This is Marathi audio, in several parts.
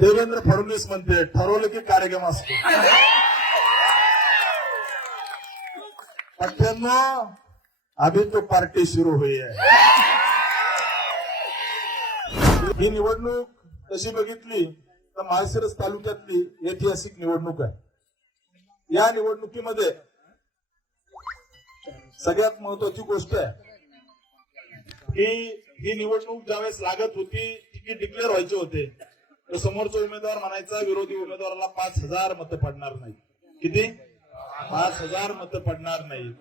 देवेंद्र फडणवीस म्हणते ठरवलं की कार्यक्रम असतो. 98 अभी तो पार्टी सुरू हुई है. ही निवडणूक तशी बघितली तर माळशिरस तालुक्यातली ऐतिहासिक निवडणूक आहे. या निवडणुकीमध्ये सगळ्यात महत्वाची गोष्ट आहे की ही निवडणूक ज्यावेळेस लागत होती, तिकीट डिक्लेअर व्हायचे होते, तर समोरचा उमेदवार म्हणायचा विरोधी उमेदवाराला 5000 मतं पडणार नाही. किती? 5000 मतं पडणार नाही.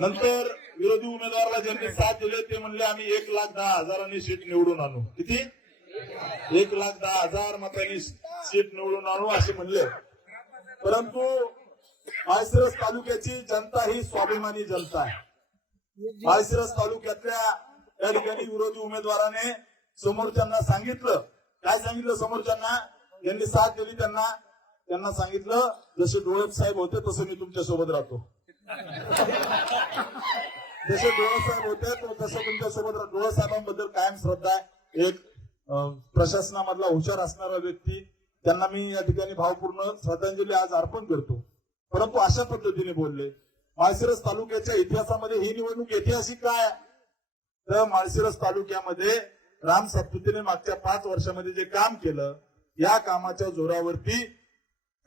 नंतर विरोधी उमेदवाराला ज्यांनी साथ दिले ते म्हणले आम्ही 1,10,000 सीट निवडून आणू. किती? 1,10,000 मतांनी सीट निवडून आणू असे म्हणले. परंतु माळशिरस तालुक्याची जनता ही स्वाभिमानी जनता आहे. माळशिरस तालुक्यातल्या या ठिकाणी विरोधी उमेदवाराने समोरच्यांना सांगितलं, काय सांगितलं समोरच्यांना? ज्यांनी साथ दिली त्यांना सांगितलं जसे डोळप साहेब होते तसं मी तुमच्या सोबत राहतो. जसे डोळप साहेब होते तसं तुमच्या सोबत राहतो. डोळप साहेबांबद्दल कायम श्रद्धा आहे. एक प्रशासनामधला हुशार असणारा व्यक्ती, त्यांना मी या ठिकाणी भावपूर्ण श्रद्धांजली आज अर्पण करतो. परंतु अशा पद्धतीने बोलले. माळशिरस तालुक्याच्या इतिहासामध्ये ही निवडणूक ऐतिहासिक काय? तर माळशिरस तालुक्यामध्ये राम सातपुतेने मागच्या 5 वर्षामध्ये जे काम केलं, या कामाच्या जोरावरती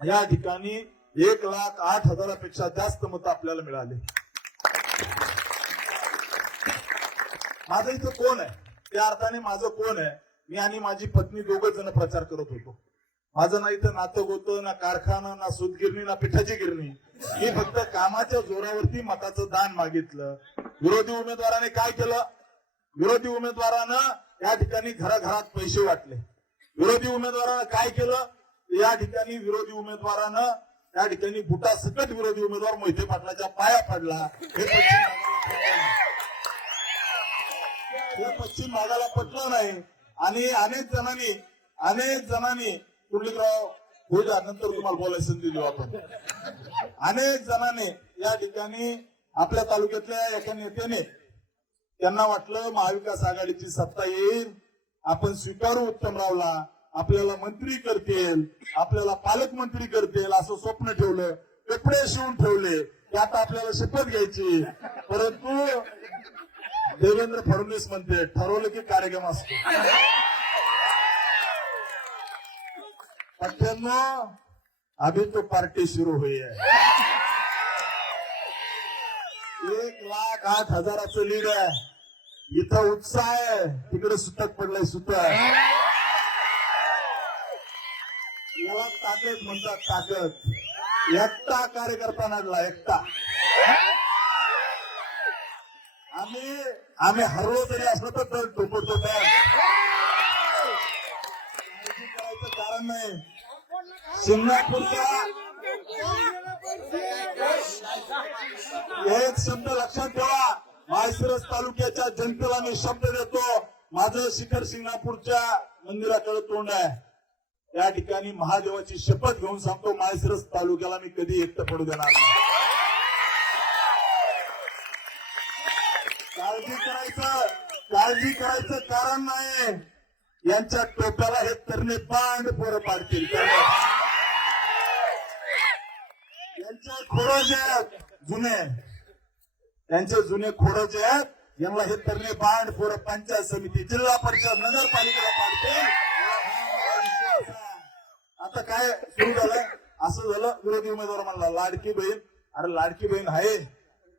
या ठिकाणी 1,08,000 पेक्षा जास्त मतं आपल्याला मिळाले. माझं इथं कोण आहे? त्या अर्थाने माझं कोण आहे? मी आणि माझी पत्नी दोघं जण प्रचार करत होतो. माझं ना इथं नातं गोतं, ना कारखाना, ना सूतगिरणी, ना पिठाची गिरणी. मी फक्त कामाच्या जोरावरती मताचं दान मागितलं. विरोधी उमेदवाराने काय केलं? विरोधी उमेदवारानं या ठिकाणी घराघरात पैसे वाटले. विरोधी उमेदवारानं काय केलं? या ठिकाणी विरोधी उमेदवारानं या ठिकाणी बुटा सकट विरोधी उमेदवार मोहिते पाटलाच्या पाया पडला. हे पश्चिम भागाला पटलं नाही. आणि अनेक जणांनी कुर्लीकराव होऊ द्या, नंतर तुम्हाला बोलायची संधी देऊ आपण. अनेक जणांनी या ठिकाणी आपल्या तालुक्यातल्या एका नेत्याने त्यांना वाटलं महाविकास आघाडीची सत्ता येईल, आपण स्वीकारू उत्तमरावला, आपल्याला मंत्री करतील, आपल्याला पालकमंत्री करतील असं स्वप्न ठेवलं. कपडे शिवून ठेवले की आता आपल्याला शपथ घ्यायची. परंतु देवेंद्र फडणवीस म्हणते ठरवलं की कार्यक्रम असतो. 98 अभी तो पार्टी सुरू हुई है. 1,08,000 लीड आहे. इथं उत्साह आहे, तिकडे सुतक पडलंय. सुतक याला ताकद म्हणतात. ताकद. एकटा कार्यकर्ता नडला. एकटा. आम्ही हरलो तरी असलं तर टोपडतो. काळजी करायचं कारण नाही. सिंगापूरच्या एक शब्द लक्षात ठेवा. माळशिरस तालुक्याच्या जनतेला मी शब्द देतो, माझं शिखर सिंगापूरच्या मंदिराकडे तोंड आहे. या ठिकाणी महादेवाची शपथ घेऊन सांगतो, माळशिरस तालुक्याला मी कधी एकटं पडू देणार नाही. काळजी करायचं कारण नाही. यांच्या टोप्याला हे तरणे पांड पोरं पाडतील. यांचे खोडं जे आहेत जुने, त्यांचे जुने खोडं जे आहेत, यांना हे तरणे पांड पोरं पंचायत समिती, जिल्हा परिषद, नगरपालिकेला पाडतील. आता काय सुरू झालं? असं झालं, विरोधी उमेदवार म्हणला लाडकी बहीण. अरे लाडकी बहीण आहे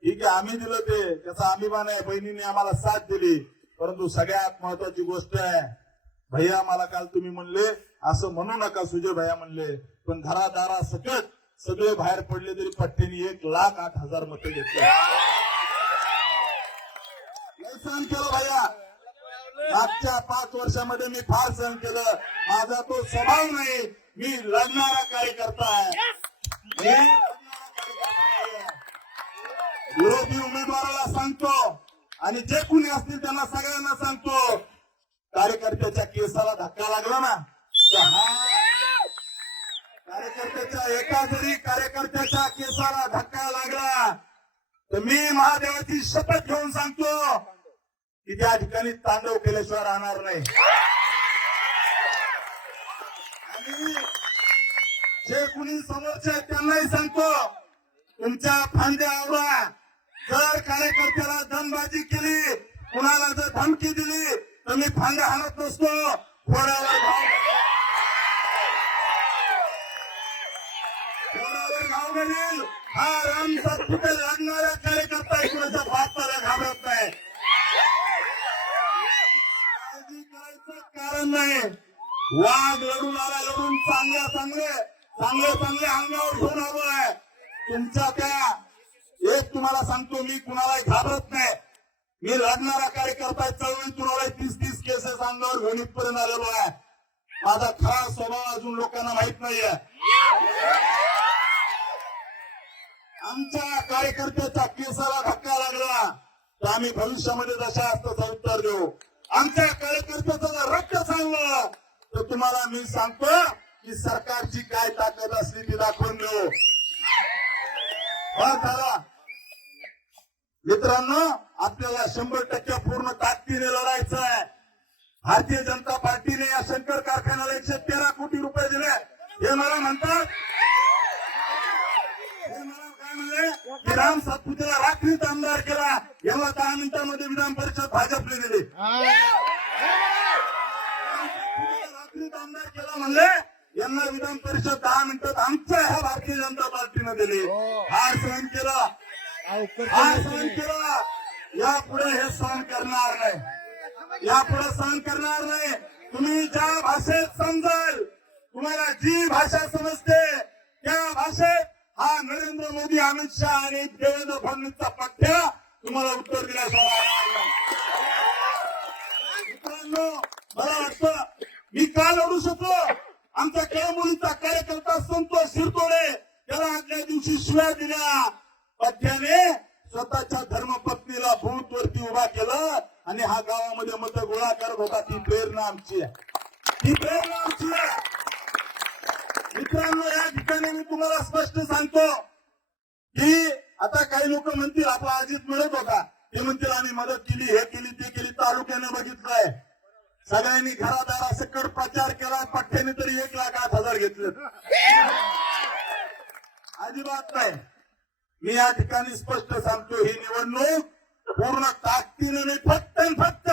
ठीक आहे, आम्ही दिलं ते, त्याचा अभिमान आहे. बहिणीने आम्हाला साथ दिली. परंतु सगळ्यात महत्वाची गोष्ट आहे, भैया मला काल तुम्ही म्हणले असं म्हणू नका, सुजय भैया म्हणले, पण घरादारा सकट सगळे बाहेर पडले तरी पट्टीने 1,08,000 मतं घेतले. सहन केलं भैया. मागच्या 5 वर्षामध्ये मी फार सहन केलं. माझा तो स्वभाव नाही. मी लढणारा कार्यकर्ता आहे. विरोधी उमेदवाराला सांगतो आणि जे कुणी असतील त्यांना सगळ्यांना सांगतो, कार्यकर्त्याच्या केसाला धक्का लागला ना तर हा एका जरी कार्यकर्त्याच्या केसाला धक्का लागला तर मी महादेवाची शपथ घेऊन सांगतो की त्या ठिकाणी तांडव केल्याशिवाय राहणार नाही. आणि जे कुणी समोरचे आहेत त्यांनाही सांगतो, तुमच्या फांद्या आवरा. जर कार्यकर्त्याला दमबाजी केली, कुणाला जर धमकी दिली तर मी फांद्या हाणत नसतो, घोड्यावर घाव घालील. हा राम सातपुते लागणाऱ्या कार्यकर्ता कुणाच्या बापाला घाबरत नाही. काळजी करायचं कारण नाही. वाघ लढून आला, लढून चांगले अंगावर घेऊन आलोय. तुमच्या त्या एक तुम्हाला सांगतो, मी कुणालाही घाबरत नाही. मी लढणारा कार्यकर्ता, चळवळीतून 30 केसेस अंगावर घेऊन इथपर्यंत आलेलो आहे. माझा खरा स्वभाव अजून लोकांना माहित नाहीये. आमच्या कार्यकर्त्याच्या केसाला धक्का लागला तर आम्ही भविष्यामध्ये जशा असतं उत्तर देऊ. आमच्या कार्यकर्त्याचं जर रक्त सांगलं तर तुम्हाला मी सांगतो की सरकारची काय ताकद असली ती दाखवून देऊ. झाला मित्रांनो, आपल्याला 100% पूर्ण ताकदीने लढायचं आहे. भारतीय जनता पार्टीने या शंकर कारखान्याला 113 कोटी रुपये दिले. हे मला म्हणतात, हे मला काय म्हणले की राम सातपुतेला रात्रीत आमदार केला, याला 10 मिनिटांमध्ये विधान परिषद भाजपने दिली. रात्रीत आमदार केला म्हणले, यांना विधान परिषद 10 मिनिटात आमच्या ह्या भारतीय जनता पार्टीने दिली. हा सहन केला, यापुढे हे सहन करणार नाही, यापुढे सहन करणार नाही. तुम्ही ज्या भाषेत समजाल, तुम्हाला जी भाषा समजते त्या भाषेत हा नरेंद्र मोदी, अमित शहा आणि देवेंद्र फडणवीसचा पठ्या तुम्हाला उत्तर दिल्याशिवाय मित्रांनो, मला वाटतं मी का लढू शकलो. आमच्या कळमुलीचा कार्यकर्ता संतोष शिरतोडे, त्याला आदल्या दिवशी शिव्या दिल्या. पठ्याने स्वतःच्या धर्मपत्नीला बूथ वरती उभा केलं आणि हा गावामध्ये मत गोळा करत होता. ती प्रेरणा आमची आहे, ती प्रेरणा आमची आहे. मित्रांनो, या ठिकाणी मी तुम्हाला स्पष्ट सांगतो की आता काही लोक म्हणतील आपला अजित मिळत होता, ते म्हणतील आम्ही मदत केली, हे केली, ते केली. तालुक्याने बघितलंय, सगळ्यांनी घरादारासकट प्रचार केला. पठ्याने तरी 1,08,000 घेतले. अजिबात नाही. मी या ठिकाणी स्पष्ट सांगतो, ही निवडणूक पूर्ण ताकदीने नाही, फक्त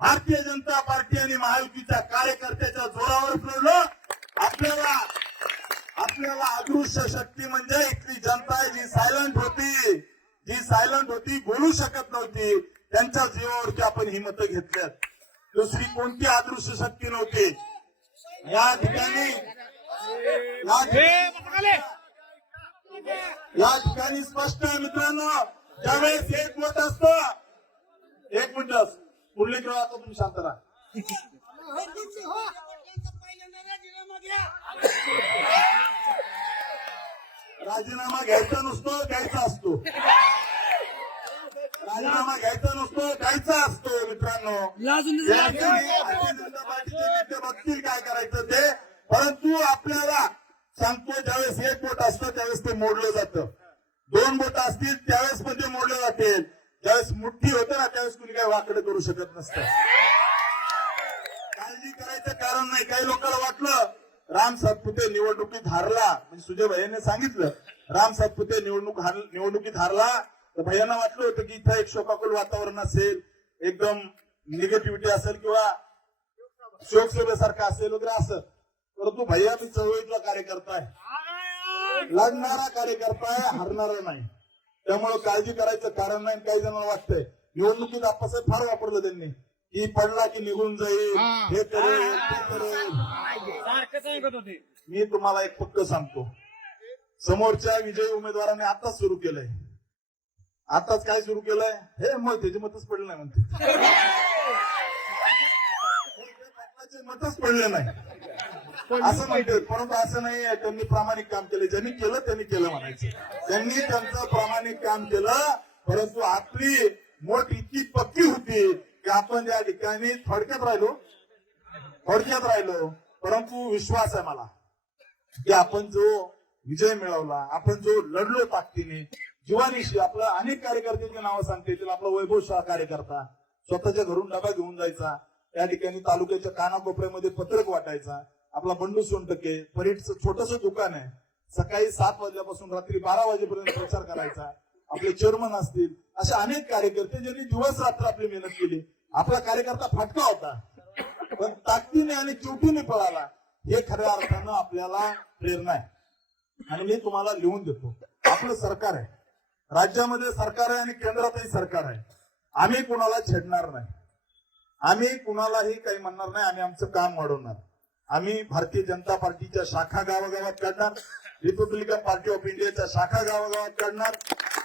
भारतीय जनता पार्टी आणि महायुतीच्या कार्यकर्त्याच्या जोरावर लढलो. आपल्याला अदृश्य शक्ती म्हणजे इथली जनता जी सायलंट होती, बोलू शकत नव्हती, त्यांच्या जीवावरती आपण ही मतं घेतल्यात. दुसरी कोणती अदृश्य शक्ती नव्हती. या ठिकाणी स्पष्ट आहे मित्रांनो, ज्यावेळेस एक मत असतं, एक मिनिट मुरलीधर, आता तुम्ही शांत राहा. राजीनामा घ्यायचा नसतो, द्यायचा असतो. राजीनामा घ्यायचा नसतो, द्यायचा असतो. मित्रांनो, भारतीय जनता पार्टीचे नेते बघतील काय करायचं ते, परंतु आपल्याला सांगतो, ज्यावेळेस एक बोट असतं त्यावेळेस ते मोडलं जातं, 2 बोट असतील त्यावेळेस पण ते मोडले जातील. ज्यावेळेस मुठ्ठी होतं ना त्यावेळेस कुणी काय वाकडं करू शकत नसतं. काळजी करायचं कारण नाही. काही लोकांना वाटलं राम सातपुते निवडणुकीत हारला, म्हणजे सुजय भैयाने सांगितलं राम सातपुते निवडणुकीत हारला, तर भैयांना वाटलं होतं की इथं एक शोकाकुल वातावरण असेल, एकदम निगेटिव्हिटी असेल किंवा शोकसभेसारखं असेल वगैरे असं. परंतु भैया मी चळवळीतला कार्यकर्ता आहे, लढणारा कार्यकर्ता आहे, हारणारा नाही. त्यामुळे काळजी करायचं कारण नाही. काही जणांना वाटतंय निवडणुकीत आप्पासाहेब फार वापरलं त्यांनी, की पडला की निघून जाईल, हे करेल ते करेल. मी तुम्हाला एक पक्क सांगतो, समोरच्या विजयी उमेदवारांनी आताच सुरू केलंय. आताच काय सुरू केलंय, हे मत त्याचे मतच पडले नाही म्हणते, मतच पडले नाही असं म्हणतात. परंतु असं नाहीये, त्यांनी प्रामाणिक काम केलं. ज्यांनी केलं त्यांनी केलं म्हणायचं, त्यांनी त्यांचं प्रामाणिक काम केलं. परंतु आपली मोठ इतकी पक्की होती की आपण या ठिकाणी थोडक्यात राहिलो. परंतु विश्वास आहे मला की आपण जो विजय मिळवला, आपण जो लढलो ताकदीने, जीवानीशी, आपलं अनेक कार्यकर्त्यांची नावं सांगते येतील. आपला वैभव शाह कार्यकर्ता स्वतःच्या घरून डबा घेऊन जायचा, त्या ठिकाणी तालुक्याच्या कानाकोपऱ्यामध्ये पत्रक वाटायचा. आपला बंडू सोनटके परीटचं छोटस दुकान आहे, सकाळी 7 वाजल्यापासून रात्री 12 वाजेपर्यंत प्रचार करायचा. आपले चेअरमन असतील, असे अनेक कार्यकर्ते ज्यांनी दिवस रात्र आपली मेहनत केली. आपला कार्यकर्ता फाटका होता, पण ताकदीने आणि चिवटीने पळाला. हे खऱ्या अर्थानं आपल्याला प्रेरणा आहे. आणि मी तुम्हाला लिहून देतो, आपलं सरकार आहे, राज्यामध्ये सरकार आहे आणि केंद्रातही सरकार आहे. आम्ही कुणाला छेडणार नाही, आम्ही कुणालाही काही म्हणणार नाही. आम्ही आमचं काम वाढवणार. आम्ही भारतीय जनता पार्टीच्या शाखा गावागावात काढणार, रिपब्लिकन पार्टी ऑफ इंडियाच्या शाखा गावागावात काढणार,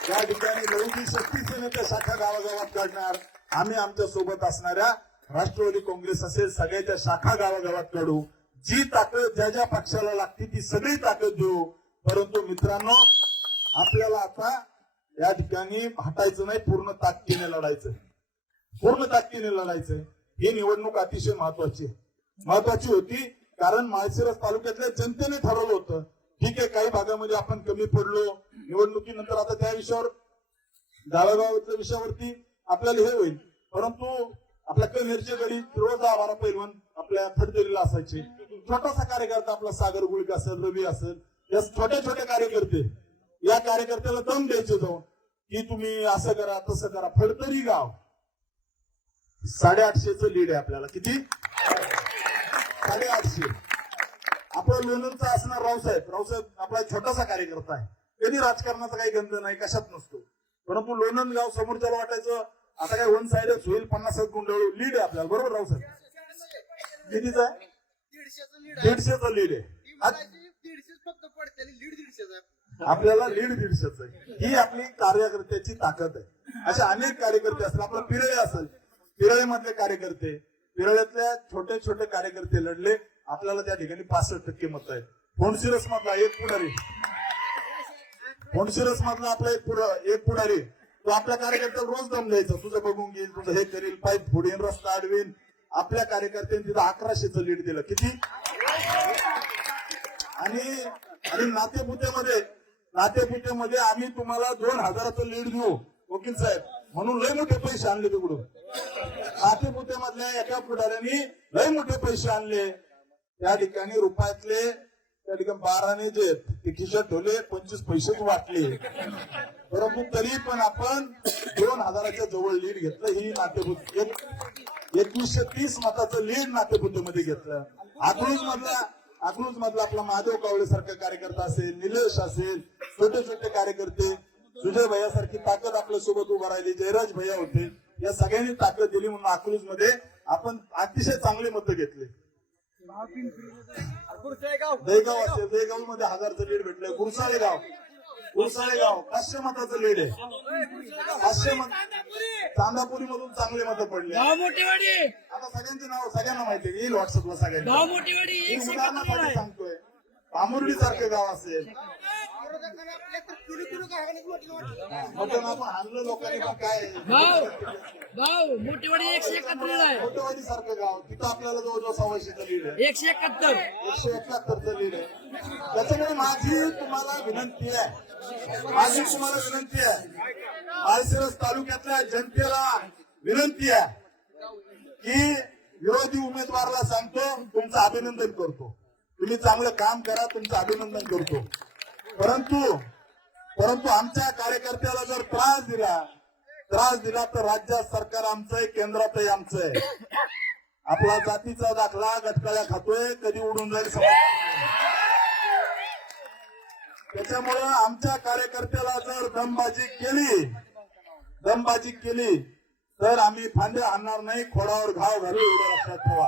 या ठिकाणी लढती शक्ती सेनेच्या शाखा गावागावात काढणार. आम्ही आमच्या सोबत असणाऱ्या राष्ट्रवादी काँग्रेस असेल सगळ्याच्या शाखा गावागावात काढू. जी ताकद ज्या ज्या पक्षाला लागते ती सगळी ताकद देऊ. परंतु मित्रांनो, आपल्याला आता या ठिकाणी हटायचं नाही, पूर्ण ताकदीने लढायचं, पूर्ण ताकदीने लढायचं. ही निवडणूक अतिशय महत्वाची होती, कारण माळशिरस तालुक्यातल्या जनतेने ठरवलं होतं. ठीक आहे, काही भागामध्ये आपण कमी पडलो निवडणुकीनंतर, आता त्या विषयावर गावागावातल्या विषयावरती आपल्याला हे होईल. परंतु आपल्या कनेरच्या गडी रोज 12 पैलवान आपल्या फडदरीला असायचे. छोटासा कार्यकर्ता आपला सागर गुळक असेल, रवी असेल, या छोटे छोटे कार्यकर्ते, या कार्यकर्त्याला दम द्यायचे जाऊन की तुम्ही असं करा तसं करा. फडतरी गाव 850चं लीड आहे आपल्याला. किती? 850. आपलं लोणंदचा असणार रावसाहेब आपला छोटासा कार्यकर्ता आहे, कधी राजकारणाचा काही गंध नाही, कशात नसतो. परंतु लोणंद गाव समोरच्याला वाटायचं आता काय वन साइडच होईल, 50 गुंडाळू लीड आहे आपल्याला. बरोबर रावसाहेब? कितीचा आहे? 150चं लीड आहे आपल्याला. लीड 150चं आहे. ही आपली कार्यकर्त्याची ताकद आहे. असे अनेक कार्यकर्ते असतील. आपलं पिरळे असेल, पिरळेमधले कार्यकर्ते, पिरळ्यातल्या छोटे छोटे कार्यकर्ते लढले. आपल्याला त्या ठिकाणी 65% मत आहेत. फोंडशिरस मधला एक पुढारी, फोंडशिरस मधला आपला एक पुढारी, तो आपल्या कार्यकर्त्याला रोज दम द्यायचा, तुझं बघून घेईल, तुझं हे करील, पाईप फोडीन, रस्ता अडवीन. आपल्या कार्यकर्त्यांनी तिथं 1100चं लीड दिलं. किती? आणि नातेपुतेमध्ये आम्ही तुम्हाला 2000चं लीड देऊ वकील साहेब म्हणून लय मोठे पैसे आणले तिकडून. नातेपुतेमधल्या एका पुढाऱ्यांनी लय मोठे पैसे आणले. त्या ठिकाणी रुपयातले त्या ठिकाणी 12ने जे ते खिशात ठेवले, 25 पैसेच वाटले. परंतु तरी पण आपण 2000च्या जवळ लीड घेतलं. ही नातेपुत 2130 मताचं लीड नातेपुतेमध्ये घेतलं. अकलूज मधला आपला महादेव कावळे सारखा कार्यकर्ता असेल, निलेश असेल, छोटे छोटे कार्यकर्ते, सुजय भैया सारखी ताकद आपल्या सोबत उभा राहिली, जयराज भैया होते, या सगळ्यांनी ताकद दिली म्हणून अकलूज मध्ये आपण अतिशय चांगली मतं घेतली. देगाव असेल, देगाव मध्ये 1000चं लीड भेटलंय. गुरसाळेगाव 500 मताचं लीड आहे. 500 मत. चांदापुरी मधून चांगले मतं पडले. आता सगळ्यांची नाव सगळ्यांना माहिती येईल व्हॉट्सअपला सगळ्यांना. उदाहरणासाठी सांगतोय, पामुर्डी सारखं गाव असेल, मटण आपण आणलं लोकांनी, पण काय मोठेवाडी सारखं गाव, तिथं आपल्याला जवळजवळ 100चं लीड आहे. 171चं लीड आहे. त्याच्यामुळे माझी तुम्हाला विनंती आहे, माळशिरस तालुक्यातल्या जनतेला विनंती आहे की विरोधी उमेदवाराला सांगतो तुमचं अभिनंदन करतो, तुम्ही चांगलं काम करा, तुमचं अभिनंदन करतो. परंतु आमच्या कार्यकर्त्याला जर त्रास दिला तर राज्यात सरकार आमचं आहे, केंद्रातही आमचं आहे. आपला जातीचा दाखला गटकाळ्या खातोय, कधी उडून जाईल त्याच्यामुळे आमच्या कार्यकर्त्याला जर दमबाजी केली तर आम्ही फांदे आणणार नाही, खोडावर घाव घालू, एवढं लक्षात ठेवा.